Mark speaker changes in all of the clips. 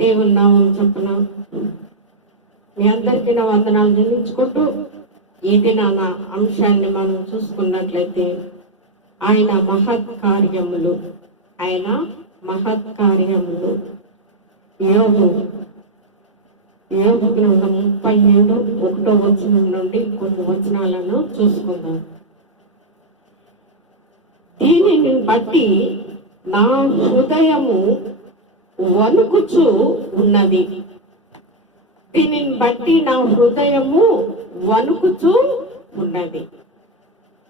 Speaker 1: దేవుని నామం చొప్పున మీ అందరికీ నా వందనాలు చెల్లించుకుంటూ ఈ దినాన అంశాన్ని మనం చూసుకున్నట్లయితే ఆయన మహత్ కార్యములు. ఆయన మహత్ కార్యములు. యోగు యోగు గ్రంథం ముప్పై ఏడు ఒకటో వచనం నుండి కొన్ని వచనాలను చూసుకుందాం. దీనిని బట్టి నా హృదయము వణుకుచు ఉన్నది. దీనిని బట్టి నా హృదయము వణుకుచు ఉన్నది.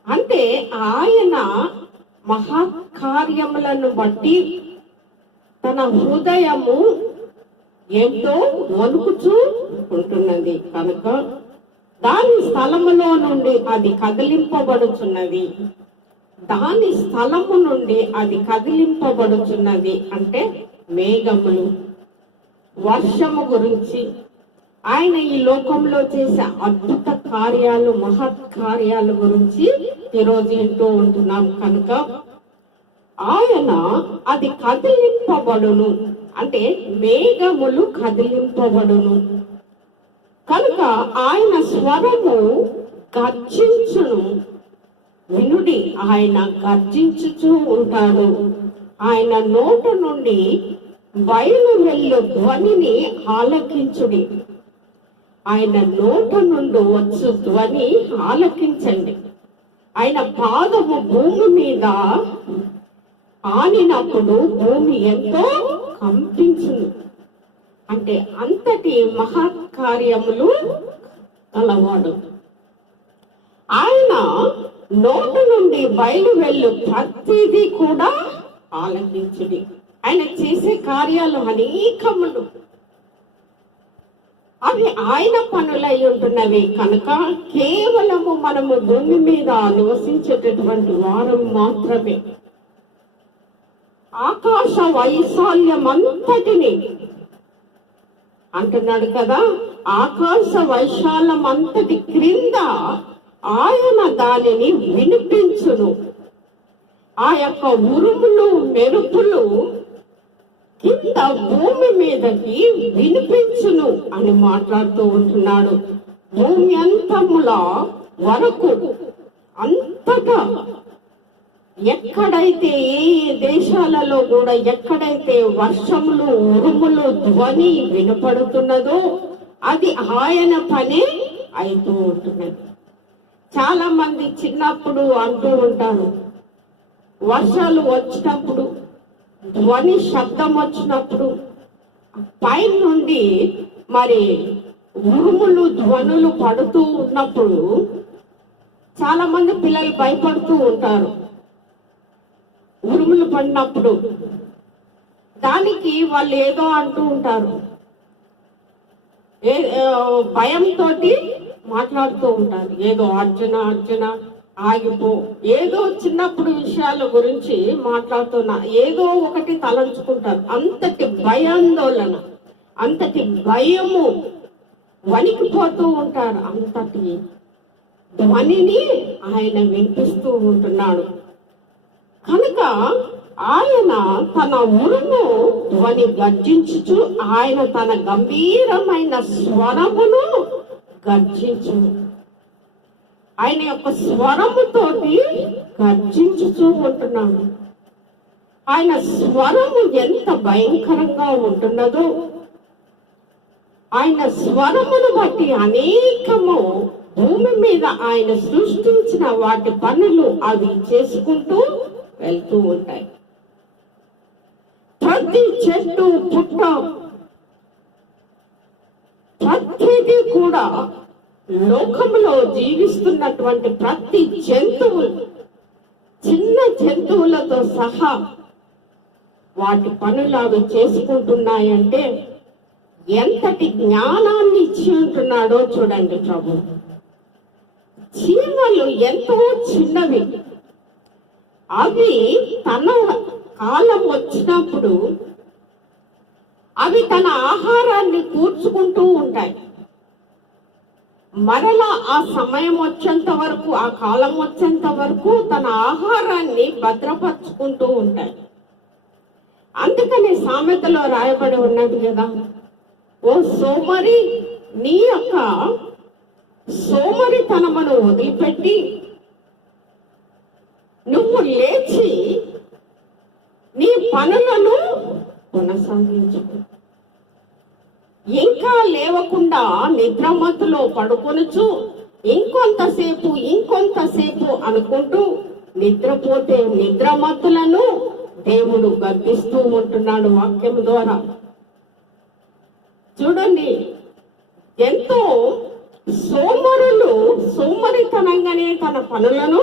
Speaker 1: అంటే ఆయన మహాకార్యములను బట్టి తన హృదయము ఎంతో వణుకుచూ ఉంటున్నది. కనుక దాని స్థలములో నుండి అది కదిలింపబడుచున్నది. దాని స్థలము నుండి అది కదిలింపబడుచున్నది. అంటే మేఘములు. వర్షము గురించి ఆయన ఈ లోకంలో చేసే అద్భుత కార్యాలు మహత్ కార్యాల గురించి ఈరోజు వింటూ ఉంటున్నాం. కనుక ఆయన అది కదిలింపబడును. అంటే మేఘములు కదిలింపబడును. కనుక ఆయన స్వరము గర్జించును. వినుడి ఆయన గర్జించుచూ ఉంటాడు. ఆయన నోట నుండి బయలు ధ్వనిని ఆలకించుడి. ఆయన నోట నుండి వచ్చు ధ్వని ఆలకించండి. ఆయన పాదము భూమి మీద ఆనినప్పుడు భూమి ఎంతో కంపించింది అంటే అంతటి మహత్కార్యములు కలవాడు. ఆయన నోట నుండి బయలు వెళ్ళు ప్రతిదీ కూడా ఆలకించుడి. ఆయన చేసే కార్యాలు అనేకములు. అవి ఆయన పనులై ఉంటున్నవి. కనుక కేవలము మనము భూమి మీద నివసించేటటువంటి వారం మాత్రమే. ఆకాశ వైశాల్యం అంతటిని అంటున్నాడు కదా. ఆకాశ వైశాల్యం అంతటి క్రింద ఆయన దానిని వినిపించును. ఆ యొక్క ఉరుములు మెరుపులు కింద భూమి మీదకి వినిపించును అని మాట్లాడుతూ ఉంటున్నాడు. భూమి అంతముల వరకు అంతటా ఎక్కడైతే ఏ ఏ దేశాలలో కూడా ఎక్కడైతే వర్షములు ఉరుములు ధ్వని వినపడుతున్నదో అది ఆయన పని అవుతూ ఉంటున్నది. చాలా మంది చిన్నప్పుడు అంటూ ఉంటారు వర్షాలు వచ్చినప్పుడు ధ్వని శబ్దం వచ్చినప్పుడు పై నుండి మరి ఉరుములు ధ్వనులు పడుతూ ఉన్నప్పుడు చాలా మంది పిల్లలు భయపడుతూ ఉంటారు. ఉరుములు పడినప్పుడు దానికి వాళ్ళు ఏదో అంటూ ఉంటారు. ఏ భయంతో మాట్లాడుతూ ఉంటారు. ఏదో అర్జున అర్జున ఆగిపో. ఏదో చిన్నప్పుడు విషయాల గురించి మాట్లాడుతున్నా. ఏదో ఒకటి తలంచుకుంటారు. అంతటి భయాందోళన అంతటి భయము వణికిపోతూ ఉంటారు. అంతటి ధ్వనిని ఆయన వినిపిస్తూ ఉంటున్నాడు. కనుక ఆయన తన ఉరుము ధ్వని గర్జించుచు ఆయన తన గంభీరమైన స్వరమును గర్జించు. ఆయన యొక్క స్వరముతోటి గర్జించుతూ ఉంటున్నాడు. ఆయన స్వరము ఎంత భయంకరంగా ఉంటున్నదో ఆయన స్వరమును బట్టి అనేకము భూమి మీద ఆయన సృష్టించిన వాటి పనులు అవి చేసుకుంటూ వెళ్తూ ఉంటాయి. ప్రతి చెట్టు పుట్ట ప్రతిదీ కూడా లోకంలో జీవిస్తున్నటువంటి ప్రతి జంతువులు చిన్న జంతువులతో సహా వాటి పనులు అవి చేసుకుంటున్నాయంటే ఎంతటి జ్ఞానాన్ని ఇచ్చి ఉంటున్నాడో చూడండి ప్రభు. చీమలు ఎంతో చిన్నవి. అవి తన కాలం వచ్చినప్పుడు అవి తన ఆహారాన్ని కూర్చుకుంటూ ఉంటాయి. మరలా ఆ సమయం వచ్చేంత వరకు ఆ కాలం వచ్చేంత వరకు తన ఆహారాన్ని భద్రపరుచుకుంటూ ఉంటాయి అందుకనే సామెతలో రాయబడి ఉన్నది కదా ఓ సోమరి నీ యొక్క సోమరితనమును వదిలిపెట్టి నువ్వు లేచి నీ పనులను కొనసాగించుకో. ఇంకా లేవకుండా నిద్రమత్తులో పడుకొనుచు ఇంకొంతసేపు ఇంకొంతసేపు అనుకుంటూ నిద్రపోతే నిద్రమత్తులను దేవుడు గర్భిస్తూ ఉంటున్నాడు వాక్యం ద్వారా. చూడండి ఎంతో సోమరులు సోమరితనంగానే తన పనులను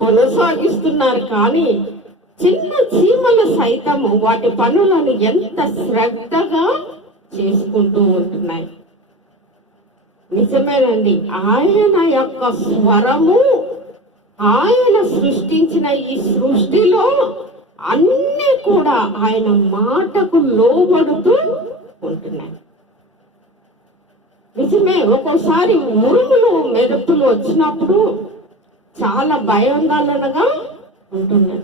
Speaker 1: కొనసాగిస్తున్నారు కానీ చిన్న చీమలు సైతము వాటి పనులను ఎంత శ్రద్ధగా చేసుకుంటూ ఉంటున్నాయి. నిజమేనండి ఆయన యొక్క స్వరము ఆయన సృష్టించిన ఈ సృష్టిలో అన్నీ కూడా ఆయన మాటకు లోబడుతూ ఉంటున్నాయి. నిజమే ఒక్కోసారి ఉరుములు మెరుపులు వచ్చినప్పుడు చాలా భయాందోళనగా ఉంటున్నాయి.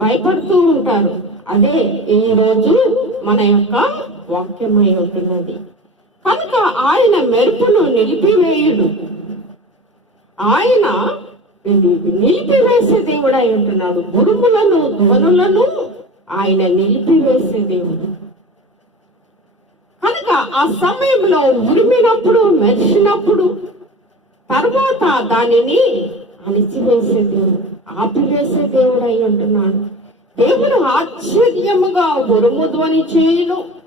Speaker 1: భయపడుతూ ఉంటారు. అదే ఈరోజు మన యొక్క వాక్యమై ఉంటున్నది. కనుక ఆయన మెరుపును నిలిపివేయుడు ఆయన నిలిపివేసే దేవుడై ఉంటున్నాడు. గురుములను ధ్వనులను ఆయన నిలిపివేసే దేవుడు. కనుక ఆ సమయంలో ఉరిమినప్పుడు మెరిసినప్పుడు తర్వాత దానిని అణిచివేసే దేవుడు ఆపివేసే దేవుడు అయి ఉంటున్నాడు. దేవుడు ఆశ్చర్యముగా ఉరుము ధ్వని చేయును.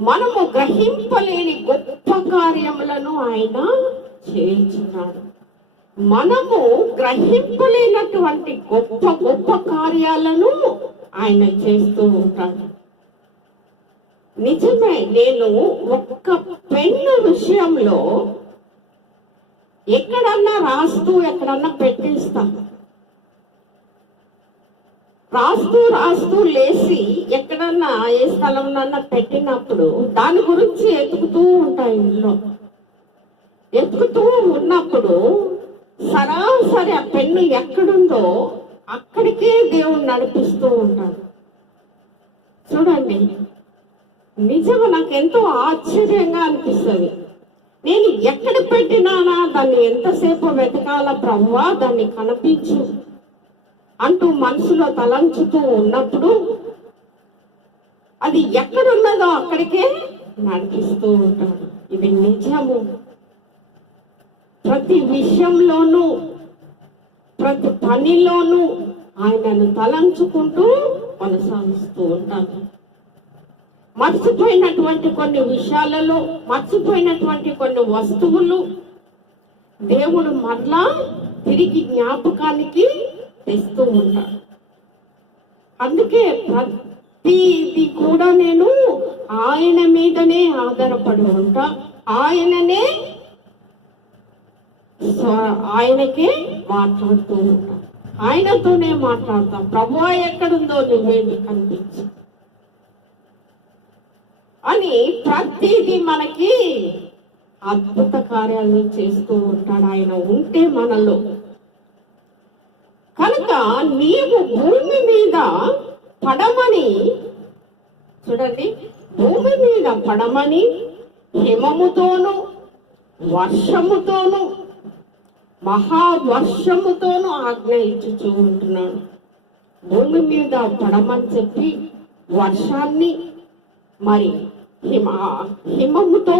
Speaker 1: మనము గ్రహింపలేని గొప్ప కార్యములను ఆయన చేయించున్నాడు. మనము గ్రహింపలేనటువంటి గొప్ప గొప్ప కార్యాలను ఆయన చేస్తూ ఉంటాడు. నిజమే నేను ఒక్క పెన్ను విషయంలో ఎక్కడన్నా రాస్తూ ఎక్కడన్నా పెట్టిస్తాను. రాస్తూ రాస్తూ లేచి ఎక్కడన్నా ఏ స్థలంలో పెట్టినప్పుడు దాని గురించి ఎతుకుతూ ఉంటాయి ఇంట్లో. ఎతుకుతూ ఉన్నప్పుడు సరాసరి ఆ పెన్ను ఎక్కడుందో అక్కడికే దేవుడు నడిపిస్తూ ఉంటాడు. చూడండి నిజం నాకు ఎంతో ఆశ్చర్యంగా అనిపిస్తుంది. నేను ఎక్కడ పెట్టినానా దాన్ని ఎంతసేపు వెతకాల ప్రవ్వా దాన్ని కనిపించు. అంటూ మనసులో తలంచుతూ ఉన్నప్పుడు అది ఎక్కడున్నదో అక్కడికే నడిపిస్తూ ఉంటాడు. ఇది నిజము. ప్రతి విషయంలోనూ ప్రతి పనిలోనూ ఆయనను తలంచుకుంటూ కొనసాగిస్తూ ఉంటాను మర్చిపోయినటువంటి కొన్ని విషయాలలో మర్చిపోయినటువంటి కొన్ని వస్తువులు దేవుడు మరలా తిరిగి జ్ఞాపకానికి తెస్తూ ఉంటాడు అందుకే ప్రతిది కూడా నేను ఆయన మీదనే ఆధారపడి ఉంటా. ఆయననే ఆయనకే మాట్లాడుతూ ఉంటా. ఆయనతోనే మాట్లాడతాం. ప్రభు ఎక్కడుందో నువ్వేమి కనిపించు. అని ప్రతిదీ మనకి అద్భుత కార్యాలు చేస్తూ ఉంటాడు. ఆయన ఉంటే మనలో. కనుక నీవు భూమి మీద పడమని చూడండి భూమి మీద పడమని హిమముతోను వర్షముతోను మహావర్షముతోను ఆజ్ఞ ఇచ్చుచూ ఉంటున్నాడు. భూమి మీద పడమని చెప్పి వర్షాన్ని మరి హిమ హిమముతో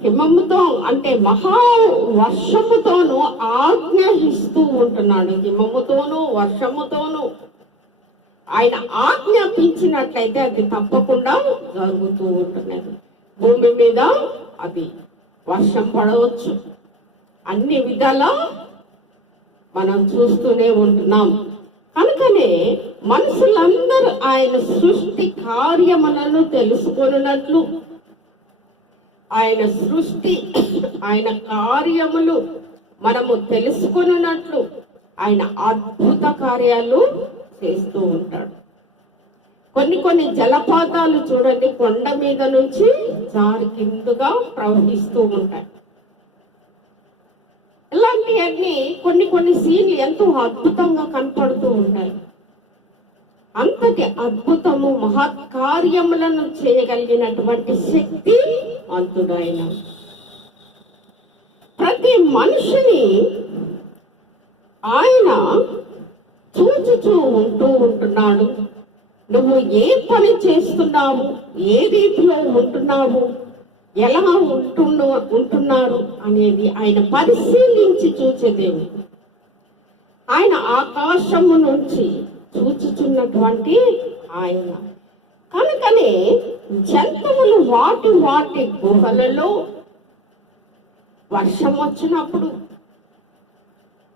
Speaker 1: హిమముతో అంటే మహా వర్షముతోను ఆజ్ఞాహిస్తూ ఉంటున్నాడు. హిమముతోను వర్షముతోను ఆయన ఆజ్ఞాపించినట్లయితే అది తప్పకుండా జరుగుతూ ఉంటున్నది. భూమి మీద అది వర్షం పడవచ్చు. అన్ని విధాలా మనం చూస్తూనే ఉంటున్నాం. కనుకనే మనుషులందరూ ఆయన సృష్టి కార్యములను తెలుసుకున్నట్లు ఆయన సృష్టి ఆయన కార్యములు మనము తెలుసుకున్నట్లు ఆయన అద్భుత కార్యాలు చేస్తూ ఉంటాడు. కొన్ని కొన్ని జలపాతాలు చూడండి కొండ మీద నుంచి జారి కిందుగా ప్రవహిస్తూ ఉంటాయి. ఇలాంటివన్నీ కొన్ని కొన్ని సీన్లు ఎంతో అద్భుతంగా కనపడుతూ ఉంటాయి. అంతటి అద్భుతము మహత్కార్యములను చేయగలిగినటువంటి శక్తి అంతుడైన. ప్రతి మనిషిని ఆయన చూచుచూ ఉంటూ ఉంటున్నాడు. నువ్వు ఏ పని చేస్తున్నావు? ఏ రీతిలో ఉంటున్నావు? ఎలా ఉంటున్న ఉంటున్నారు అనేది ఆయన పరిశీలించి చూసే దేవుడు. ఆయన ఆకాశము నుంచి చూచుచున్నటువంటి ఆయన. కనుకనే జంతువులు వాటి వాటి గుహలలో వర్షం వచ్చినప్పుడు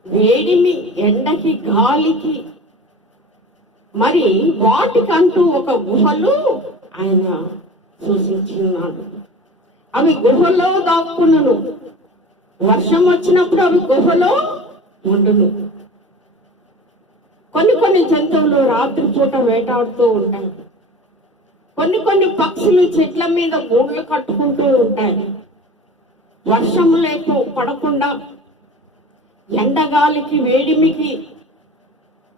Speaker 1: వేడిమి ఎండకి గాలికి మరి వాటికంటూ ఒక గుహలు ఆయన సూచించున్నాడు. అవి గుహలో దాక్కును వర్షం వచ్చినప్పుడు అవి గుహలో ఉండును. కొన్ని కొన్ని జంతువులు రాత్రిపూట వేటాడుతూ ఉంటాయి. కొన్ని కొన్ని పక్షులు చెట్ల మీద గూళ్ళు కట్టుకుంటూ ఉంటాయి. వర్షం లేకు పడకుండా ఎండగాలికి వేడిమికి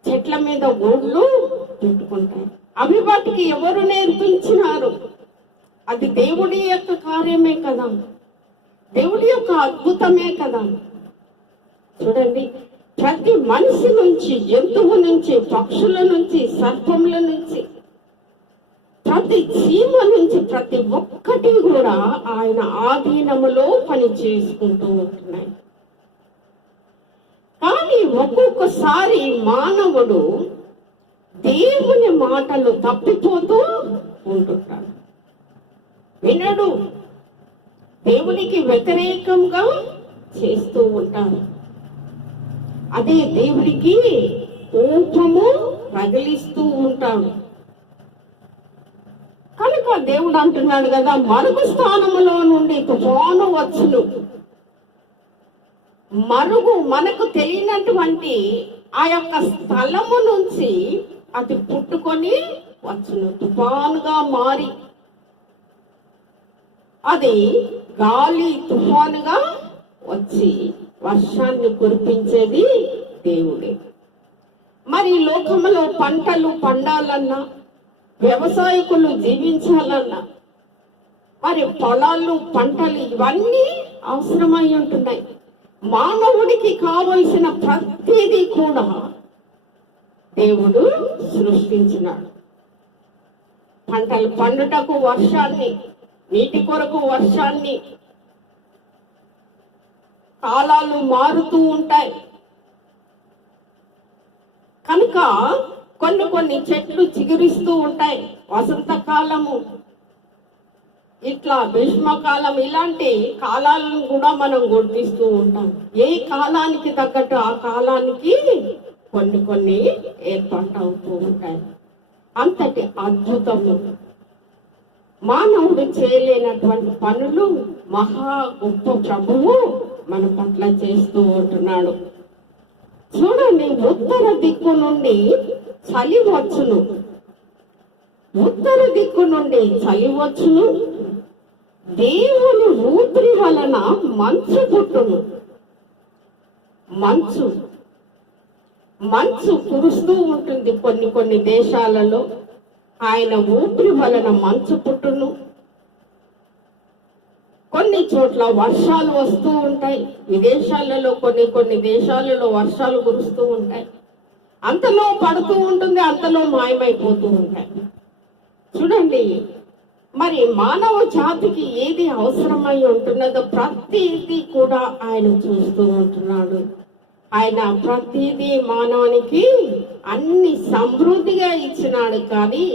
Speaker 1: చెట్ల మీద గూళ్ళు పెట్టుకుంటాయి. అవి వాటికి ఎవరు నేర్పించినారు? అది దేవుడి యొక్క కార్యమే కదా. దేవుడి యొక్క అద్భుతమే కదా. చూడండి ప్రతి మనిషి నుంచి జంతువు నుంచి పక్షుల నుంచి సర్పముల నుంచి ప్రతి చీమ నుంచి ప్రతి ఒక్కటి కూడా ఆయన ఆధీనములో పని చేసుకుంటూ ఉంటున్నాయి. కానీ ఒక్కొక్కసారి మానవుడు దేవుని మాటలు తప్పిపోతూ ఉంటుంటాడు. వినడు. దేవునికి వ్యతిరేకంగా చేస్తూ ఉంటాడు. అదే దేవుడికి కోపము రగిలిస్తూ ఉంటాడు. కనుక దేవుడు అంటున్నాడు కదా మరుగు స్థానములో నుండి తుఫాను వచ్చును. మరుగు మనకు తెలియనటువంటి ఆ యొక్క స్థలము నుంచి అది పుట్టుకొని వచ్చును తుఫానుగా మారి. అది గాలి తుఫానుగా వచ్చి వర్షాన్ని కురిపించేది దేవుడే. మరి లోకంలో పంటలు పండాలన్నా వ్యవసాయకులు జీవించాలన్నా మరి పొలాలు పంటలు ఇవన్నీ అవసరమై ఉంటున్నాయి. మానవుడికి కావలసిన ప్రతిదీ కూడా దేవుడు సృష్టించినాడు. పంటలు పండుటకు వర్షాన్ని నీటి కొరకు వర్షాన్ని కాలాలు మారుతూ ఉంటాయి. కనుక కొన్ని కొన్ని చెట్లు చిగురిస్తూ ఉంటాయి. వసంతకాలము ఇట్లా భీష్మకాలం ఇలాంటి కాలాలను కూడా మనం గుర్తిస్తూ ఉంటాం. ఏ కాలానికి తగ్గట్టు ఆ కాలానికి కొన్ని కొన్ని ఏర్పాటు అవుతూ ఉంటాయి. అంతటి అద్భుతము. మానవుడు చేయలేనటువంటి పనులు మహా గొప్ప ప్రభువు మన పట్ల చేస్తూ ఉంటున్నాడు. చూడండి ఉత్తర దిక్కు నుండి చలి వచ్చును. ఉత్తర దిక్కు నుండి చలి వచ్చును. దేవుని ఊపిరి వలన మంచు పుట్టును. మంచు. మంచు కురుస్తూ ఉంటుంది కొన్ని కొన్ని దేశాలలో. ఆయన ఊపిరి వలన మంచు పుట్టును. కొన్ని చోట్ల వర్షాలు వస్తూ ఉంటాయి. విదేశాలలో కొన్ని కొన్ని దేశాలలో వర్షాలు కురుస్తూ ఉంటాయి. అంతలో పడుతూ ఉంటుంది అంతలో మాయమైపోతూ ఉంటాయి. చూడండి మరి మానవ జాతికి ఏది అవసరమై ఉంటున్నదో ప్రతిదీ కూడా ఆయన చూస్తూ ఉంటున్నాడు. ఆయన ప్రతిదీ మానవునికి అన్ని సమృద్ధిగా ఇచ్చినాడు కానీ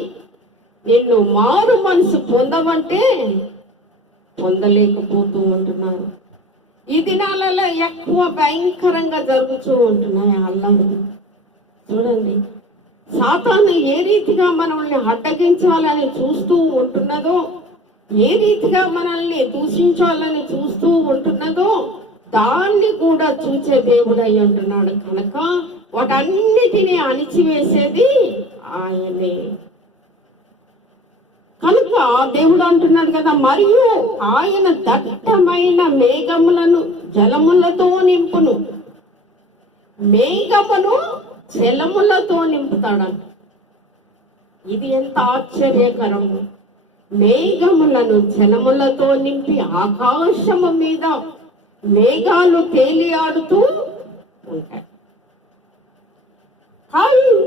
Speaker 1: నిన్ను మారు మనసు పొందవంటే పొందలేకపోతూ ఉంటున్నారు. ఈ దినాలలో ఎక్కువ భయంకరంగా జరుగుతూ ఉంటున్నాయి అల్లర్లు చూడండి సాతాను ఏ రీతిగా మనల్ని అడ్డగించాలని చూస్తూ ఉంటున్నదో ఏ రీతిగా మనల్ని దూషించాలని చూస్తూ ఉంటున్నదో దాన్ని కూడా చూచే దేవుడై ఉంటున్నాడు కనుక వాటన్నిటినీ అణిచివేసేది ఆయనే. కనుక దేవుడు అంటున్నాడు కదా మరియు ఆయన దట్టమైన మేఘములను జలములతో నింపును. మేఘమును జలములతో నింపుతాడంట. ఇది ఎంత ఆశ్చర్యకరము. మేఘములను జలములతో నింపి ఆకాశము మీద మేఘాలు తేలియాడుతూ ఉంటాయి.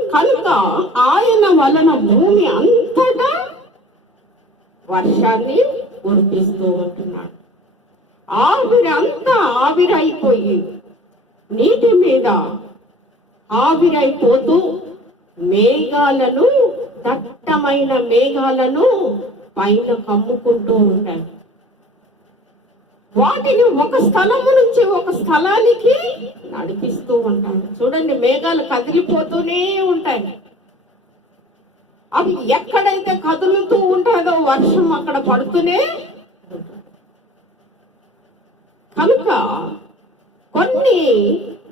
Speaker 1: కనుక ఆయన వలన భూమి అంతటా వర్షాన్ని కురిపిస్తూ ఉంటున్నాడు. ఆవిరి అంతా ఆవిరైపోయి నీటి మీద ఆవిరైపోతూ మేఘాలను దట్టమైన మేఘాలను పైన కమ్ముకుంటూ ఉంటాయి వాటిని ఒక స్థలము నుంచి ఒక స్థలానికి నడిపిస్తూ ఉంటాడు. చూడండి మేఘాలు కదిలిపోతూనే ఉంటాయి. అది ఎక్కడైతే కదులుతూ ఉంటుందో వర్షం అక్కడ పడుతూనే కనుక కొన్ని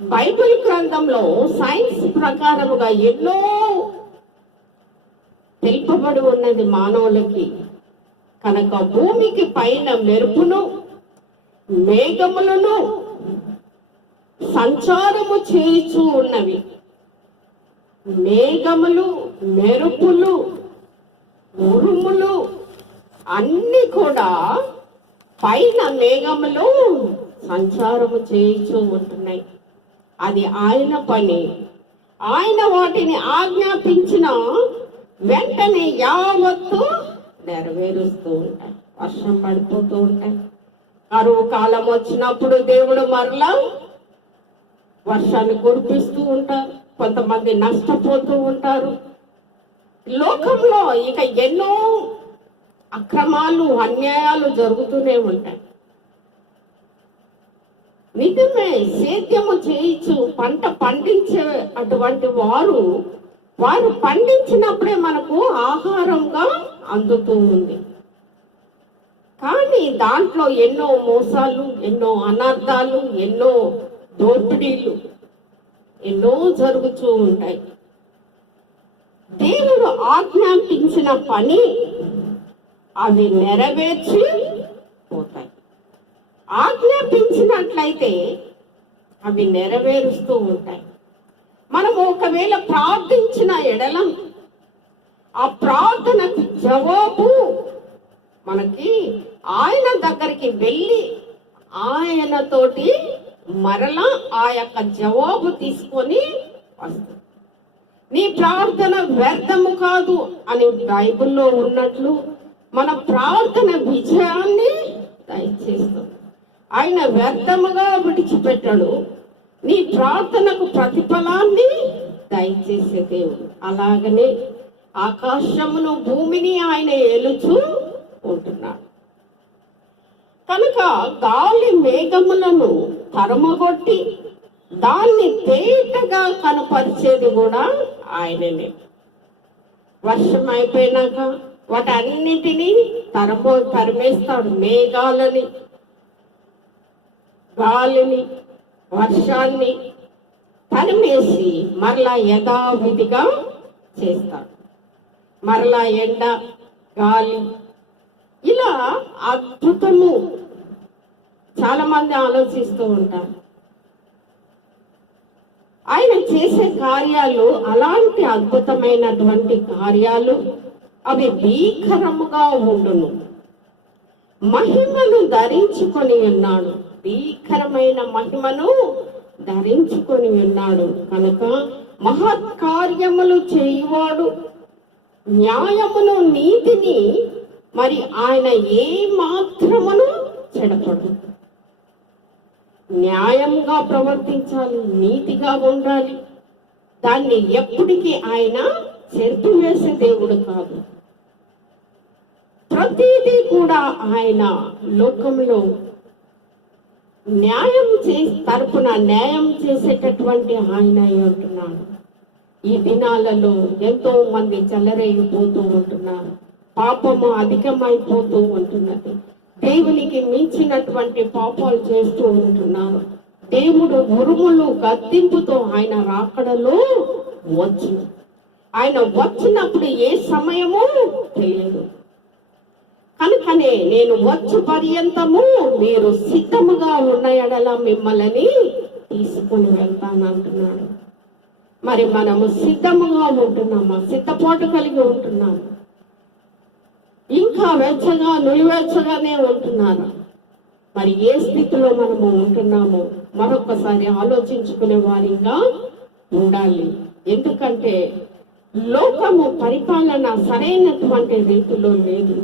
Speaker 1: బైబిల్ గ్రంథంలో సైన్స్ ప్రకారముగా ఎన్నో తెలుపబడి ఉన్నది మానవులకి. కనుక భూమికి పైన మెరుపును మేఘములను సంచారము చేయిచూ ఉన్నవి. మేఘములు మెరుపులు ఉరుములు అన్ని కూడా పైన మేఘములు సంచారము చేయించు ఉంటున్నాయి. అది ఆయన పని. ఆయన వాటిని ఆజ్ఞాపించిన వెంటనే యావత్తు నెరవేరుస్తూ ఉంటాయి. వర్షం పడిపోతూ ఉంటాయి. కరువు కాలం వచ్చినప్పుడు దేవుడు మరలా వర్షాన్ని కురిపిస్తూ ఉంటారు. కొంతమంది నష్టపోతూ ఉంటారు. లోకంలో ఇక ఎన్నో అక్రమాలు అన్యాయాలు జరుగుతూనే ఉంటాయి. నిజమే సేద్యము చేయించు పంట పండించే అటువంటి వారు వారు పండించినప్పుడే మనకు ఆహారంగా అందుతూ ఉంది. కానీ దాంట్లో ఎన్నో మోసాలు ఎన్నో అనర్థాలు ఎన్నో దోపిడీలు ఎన్నో జరుగుతూ ఉంటాయి. దేవుడు ఆజ్ఞాపించిన పని అవి నెరవేర్చి పోతాయి. ఆజ్ఞాపించినట్లయితే అవి నెరవేరుస్తూ ఉంటాయి. మనం ఒకవేళ ప్రార్థించిన ఎడల ఆ ప్రార్థనకు జవాబు మనకి ఆయన దగ్గరికి వెళ్ళి ఆయనతోటి మరలా ఆ యొక్క జవాబు తీసుకొని వస్తుంది. నీ ప్రార్థన వ్యర్థము కాదు అని బైబిల్లో ఉన్నట్లు మన ప్రార్థన విజయాన్ని దయచేస్తుంది ఆయన వ్యర్థముగా విడిచిపెట్టడు. నీ ప్రార్థనకు ప్రతిఫలాన్ని దయచేసే దేవుడు. అలాగనే ఆకాశమును భూమిని ఆయన ఏలుచు ఉంటున్నాడు. కనుక గాలి మేఘములను తరమగొట్టి దాన్ని తేటగా కనపరిచేది కూడా ఆయననే. వర్షం అయిపోయినాక వాటన్నిటినీ తరమో తరిమేస్తాడు మేఘాలని గాలిని వర్షాన్ని తరిమేసి మరలా యథావిధిగా చేస్తాడు. మరలా ఎండ గాలి ఇలా అద్భుతము చాలా మంది ఆలోచిస్తూ ఉంటారు. ఆయన చేసే కార్యాలు అలాంటి అద్భుతమైనటువంటి కార్యాలు అవి భీకరముగా ఉండును. మహిమను ధరించుకొని ఉన్నాడు. భీకరమైన మహిమను ధరించుకొని ఉన్నాడు. కనుక మహత్ కార్యములు చేయువాడు న్యాయమును నీతిని మరి ఆయన ఏ మాత్రమును చెడపడు. న్యాయంగా ప్రవర్తించాలి నీతిగా ఉండాలి. దాన్ని ఎప్పటికీ ఆయన చెరిపివేసే దేవుడు కాదు. ప్రతిదీ కూడా ఆయన లోకంలో న్యాయం చే తరపున న్యాయం చేసేటటువంటి ఆయన అయి ఉంటున్నాడు. ఈ దినాలలో ఎంతో మంది చెలరేగిపోతూ ఉంటున్నారు. పాపము అధికమైపోతూ ఉంటున్నది. దేవునికి మించినటువంటి పాపాలు చేస్తూ ఉంటున్నారు. దేవుడు ఉరుములు గద్దింపుతో ఆయన రాకడలో వచ్చిన ఆయన వచ్చినప్పుడు ఏ సమయమో తెలియదు. కనుకనే నేను వచ్చు పర్యంతము మీరు సిద్ధముగా ఉన్న ఎడల మిమ్మల్ని తీసుకుని వెళ్తానంటున్నాడు మరి మనము సిద్ధముగా ఉంటున్నామా? సిద్ధపాటు కలిగి ఉంటున్నాము? ఇంకా వెచ్చగా నులివెచ్చగానే ఉంటున్నారు మరి ఏ స్థితిలో మనము ఉంటున్నామో మరొకసారి ఆలోచించుకునే వారిగా ఉండాలి. ఎందుకంటే లోకము పరిపాలన సరైనటువంటి రీతిలో లేదు.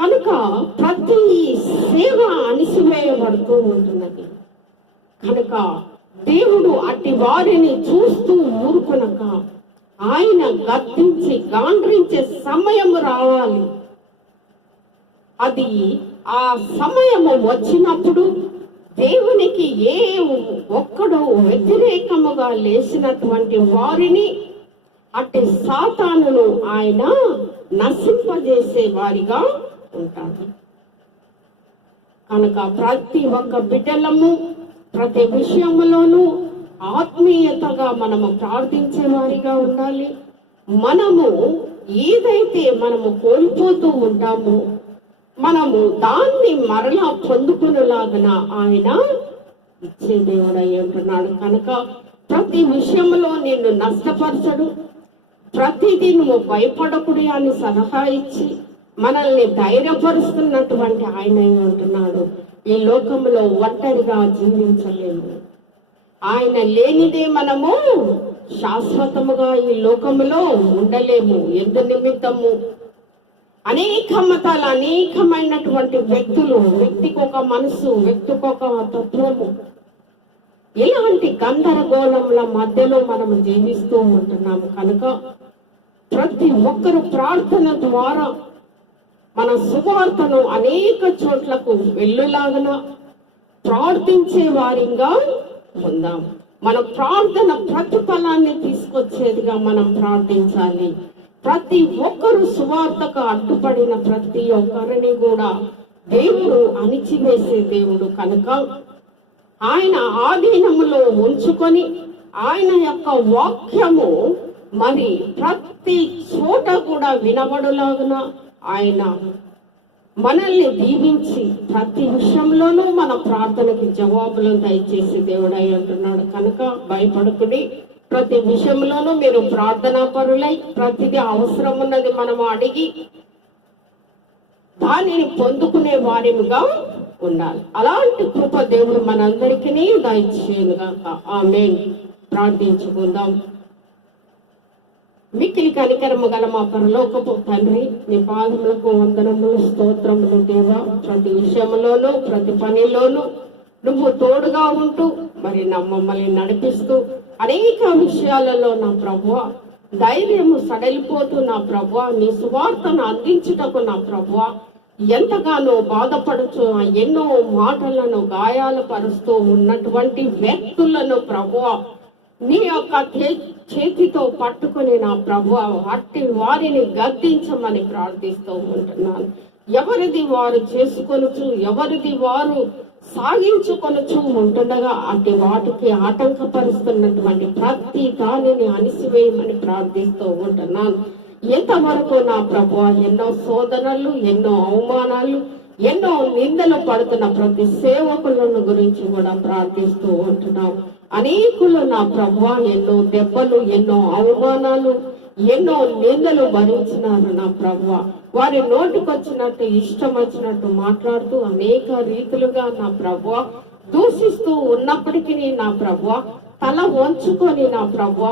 Speaker 1: కనుక ప్రతి సేవ అణిసివేయబడుతూ ఉంటున్నది. కనుక దేవుడు అట్టి వారిని చూస్తూ ఊరుకునక ఆయన గద్దించి గాండ్రించే సమయం రావాలి. అది ఆ సమయము వచ్చినప్పుడు దేవునికి ఏ ఒక్కడు వ్యతిరేకముగా లేచినటువంటి వారిని అట్టి సాతానును ఆయన నశింపజేసే వారిగా ఉంటాడు. కనుక ప్రతి ఒక్క బిడ్డలము ప్రతి విషయములోనూ ఆత్మీయతగా మనము ప్రార్థించే వారిగా ఉండాలి. మనము ఏదైతే మనము కోల్పోతూ ఉంటామో మనము దాన్ని మరలా పొందుకునేలాగన ఆయన ఇచ్చే దేవుడై ఉంటున్నాడు. కనుక ప్రతి విషయంలో నిన్ను నష్టపరచడు. ప్రతిదీ నువ్వు భయపడకుడి అని సలహా ఇచ్చి మనల్ని ధైర్యపరుస్తున్నటువంటి ఆయన అయి ఉంటున్నాడు. ఈ లోకంలో ఒంటరిగా జీవించలేము. ఆయన లేనిదే మనము శాశ్వతముగా ఈ లోకములో ఉండలేము. ఎందు నిమిత్తము? అనేక మతాలు అనేకమైనటువంటి వ్యక్తులు వ్యక్తికి ఒక మనసు వ్యక్తికి ఒక తత్వము. ఇలాంటి గందరగోళముల మధ్యలో మనం జీవిస్తూ ఉంటున్నాము కనుక ప్రతి ఒక్కరు ప్రార్థన ద్వారా మన సువార్తను అనేక చోట్లకు వెళ్ళులాగన ప్రార్థించే వారిగా పొందాం. మన ప్రార్థన ప్రతిఫలాన్ని తీసుకొచ్చేదిగా మనం ప్రార్థించాలి. ప్రతి ఒక్కరు సువార్తకు అడ్డుపడిన ప్రతి ఒక్కరిని కూడా దేవుడు అణిచివేసే దేవుడు కనుక ఆయన ఆధీనములో ఉంచుకొని ఆయన యొక్క వాక్యము మరి ప్రతి చోట కూడా వినబడులాగున ఆయన మనల్ని దీవించి ప్రతి విషయంలోనూ మన ప్రార్థనకి జవాబులను దయచేసి దేవుడై అంటున్నాడు కనుక భయపడుకుని ప్రతి విషయంలోనూ మీరు ప్రార్థనా పరులై ప్రతిదీ అవసరం ఉన్నది మనం అడిగి దానిని పొందుకునే వారిగా ఉండాలి. అలాంటి కృప దేవుడు మనందరికీ దయచేయను ఆమె ప్రార్థించుకుందాం. మిక్కిలి కనికరము గల మా పరలోకపు తండ్రి నీ పాదములకు వందనములు స్తోత్రములు దేవా. ప్రతి విషయంలోనూ ప్రతి పనిలోనూ నువ్వు తోడుగా ఉంటూ మరి నా మమ్మల్ని నడిపిస్తూ అనేక విషయాలలో నా ప్రభువ ధైర్యము సడలిపోతూ నా ప్రభువ నీ సువార్తను అందించుటకు నా ప్రభువ ఎంతగానో బాధపడుచు ఎన్నో మాటలను గాయాలు పరుస్తూ ఉన్నటువంటి వ్యక్తులను ప్రభువ నీ యొక్క చేతితో పట్టుకొని నా ప్రభు అట్టి వారిని గద్దించమని ప్రార్థిస్తూ ఉంటున్నాను. ఎవరిది వారు చేసుకొనుచు ఎవరిది వారు సాగించుకొనచ్చు ఉంటుండగా అటు వాటికి ఆటంకపరుస్తున్నటువంటి ప్రతి దానిని అణిసివేయమని ప్రార్థిస్తూ ఉంటున్నాను. ఎంతవరకు నా ప్రభు ఎన్నో శోధనలు ఎన్నో అవమానాలు ఎన్నో నిందలు పడుతున్న ప్రతి సేవకులను గురించి కూడా ప్రార్థిస్తూ ఉంటున్నాం. అనేకులు నా ప్రభు ఎన్నో దెబ్బలు ఎన్నో అవమానాలు ఎన్నో నిందలు భరించినారు నా ప్రభు. వారి నోటికొచ్చినట్టు ఇష్టం వచ్చినట్టు మాట్లాడుతూ అనేక రీతులుగా నా ప్రభు దూషిస్తూ ఉన్నప్పటికీ నా ప్రభు తల వంచుకొని నా ప్రభు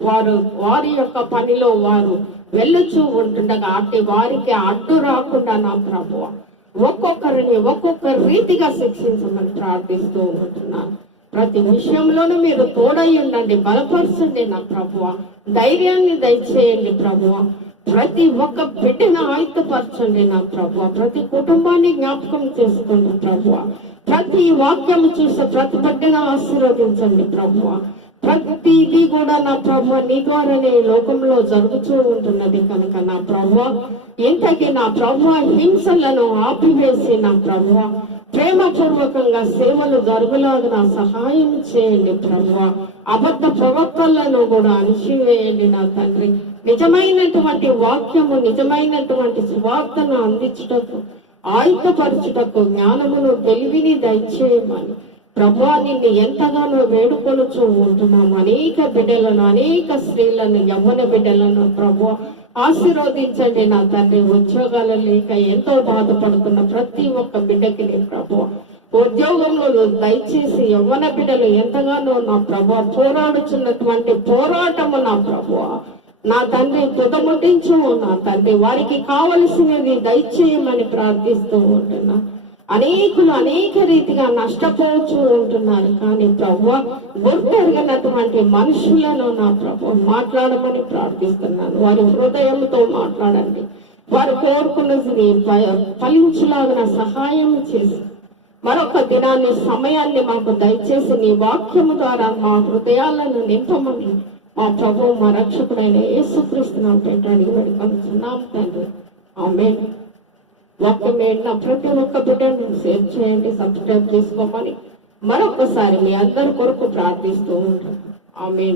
Speaker 1: వారు వారి యొక్క పనిలో వారు వెళ్ళుచూ ఉంటుండగా అట్టి వారికి అడ్డు రాకుండా నా ప్రభు ఒక్కొక్కరిని ఒక్కొక్క రీతిగా శిక్షించమని ప్రార్థిస్తూ ఉంటున్నాను. ప్రతి విషయంలోనూ మీరు తోడై ఉండండి బలపరచండి నా ప్రభువ. ధైర్యాన్ని దయచేయండి ప్రభువ. ప్రతి ఒక్క బిడ్డను ఆయుధపరచండి నా ప్రభువ. ప్రతి కుటుంబాన్ని జ్ఞాపకం చేసుకోండి ప్రభువ. ప్రతి వాక్యం చూసే ప్రతి బిడ్డను ఆశీర్వదించండి ప్రభువ. ప్రతిదీ కూడా నా ప్రభు నీ ద్వారానే లోకంలో జరుగుతూ ఉంటున్నది కనుక నా ప్రభు ఇంతకీ నా ప్రభు హింసలను ఆపివేసి నా ప్రభు ప్రేమపూర్వకంగా సేవలు జరుగులాగా సహాయం చేయండి ప్రభు. అబద్ధ ప్రవక్తలను కూడా అణిచివేయండి నా తండ్రి. నిజమైనటువంటి వాక్యము నిజమైనటువంటి సువార్తను అందించుటకు ఆయుధపరచుటకు జ్ఞానమును తెలివిని దయచేయమని. ప్రభు నిన్ను ఎంతగానో వేడుకొనుచూ ఉంటున్నాము అనేక బిడ్డలను అనేక స్త్రీలను యవ్వన బిడ్డలను ప్రభు ఆశీర్వదించండి నా తండ్రి. ఉద్యోగాలు లేక ఎంతో బాధపడుతున్న ప్రతి ఒక్క బిడ్డకి నీ ప్రభు ఉద్యోగంలో దయచేసి యవ్వన బిడ్డలు ఎంతగానో నా ప్రభు పోరాడుచున్నటువంటి పోరాటము నా ప్రభు నా తండ్రి తుదముటించు నా తండ్రి. వారికి కావలసినది దయచేయమని ప్రార్థిస్తూ ఉంటున్నా. అనేకులు అనేక రీతిగా నష్టపోతూ ఉంటున్నారు. కానీ ప్రభు గుర్తెరగనటువంటి మనుషులను నా ప్రభు మాట్లాడమని ప్రార్థిస్తున్నాను. వారి హృదయంతో మాట్లాడండి. వారు కోరుకున్నది ఫలించులాగిన సహాయం చేసి మరొక దినాన్ని సమయాన్ని మాకు దయచేసి నీ వాక్యము ద్వారా మా హృదయాలను నింపమని మా ప్రభు మా రక్షకుడైన యేసుక్రీస్తునాం పెట్టాడు వేడుకొనుచున్నాం తండ్రి. ఆమె వాక్యం నా ప్రతి ఒక్క బిడ్డను షేర్ చేయండి సబ్స్క్రైబ్ చేసుకోమని మరొకసారి మీ అందరి కొరకు ప్రార్థిస్తూ ఉంటాను ఆమె